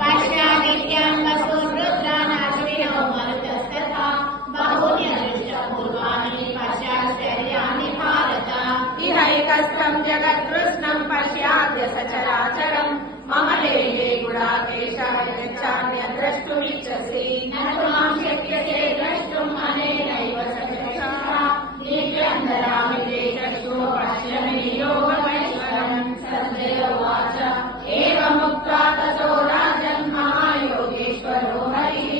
पश्यादित्यं वसुरुद्रानाश्विनो मरुतस्तथा बहूनि अदृष्टपूर्वाणि पश्याश्चर्याणि भारत। इहैकस्थं जगत्कृष्णं पश्याद्य सचराचरं मम देहे गुणाकेशः यच्चान्यद् द्रष्टुमिच्छसि। न त्वां शक्यते द्रष्टुम् अनेनैव सचक्षुषा दिव्यं ददामि ते चक्षुः पश्य मे योगमैश्वरम्। सञ्जय उवाच एवमुक्त्वा ततो राजन् महायोगेश्वरो हरिः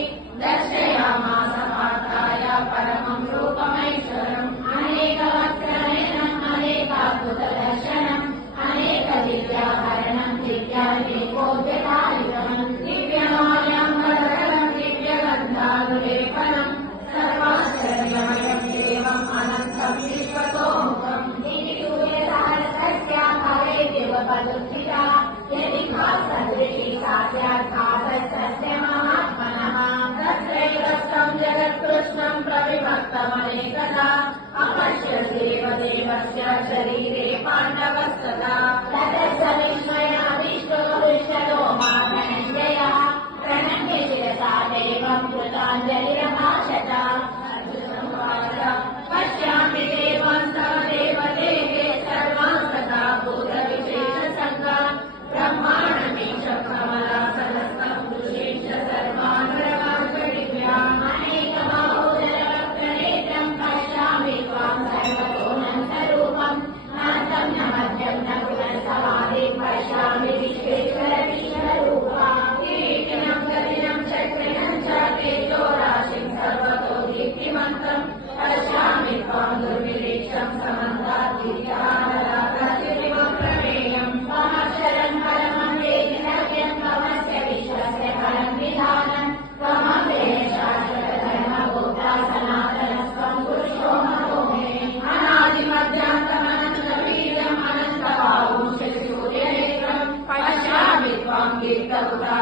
दर्शयामास पार्थाय परमं रूपमैश्वरम्। अनेकवक्त्रनयनम् अनेकाद्भुतदर्शनम् अनेकदिव्याभरणम् दिव्यानेकोद्यतालिकम् दिव्यमाल्याम्बरधरम् दिव्यगन्धानुलेपनम् सर्वाश्चर्यमयम् देवम् अनन्तम् विश्वतोमुखम्। इति सूर्यतारकस्य भवेद्युगपदुत्थिता यदि भासदृशी सा स्यात् भासस्तस्य महात्मनः। तत्रैकस्थं जगत्कृष्णम् प्रविभक्तमनेकदा अपश्यद्देव देवस्य शरीरे पाण्डवस्तदा। ततः विस्मयादिष्टो दृश्यतो मा धनञ्जयः प्रणम्य शिरसा देवं कृताञ्जलिरभाषत। पश्यामि देवान् तव देवदेहे सर्वान् तथा भूतविशेषसङ्गान् ब्रह्माण्डमीश कमलासनस्थं पुरुषेश सर्वान् प्रकाशदिव्याम् अनेकबाहोदरवक्त्रनेत्रं पश्यामि त्वां सर्वतोऽनन्तरूपम् नान्तं न मध्यं न पुनर्समाधिं पश्यामि विश्वेश्वर विश्वरूपा। किरीटिनं गदिनं चक्रिणं च तेजोराशिं सर्वतो दीप्तिमन्तम् पश्यामि त्वां दुर्विलेक्षं समन्ताद्विद्याललाकर्तिमिमं प्रमेयम्। त्वमक्षरं परमं वेदि सत्यं त्वमस्य विश्वस्य परं विधानम्। त्वमव्ययः शाश्वतधर्मभोक्ता सनातनस्त्वं पुरुषो मतो मे। अनादिमध्यान्तमनन्तवीर्यम् अनन्तबाहुं शशिसूर्यनेत्रम् पश्यामि त्वां दीप्तहुता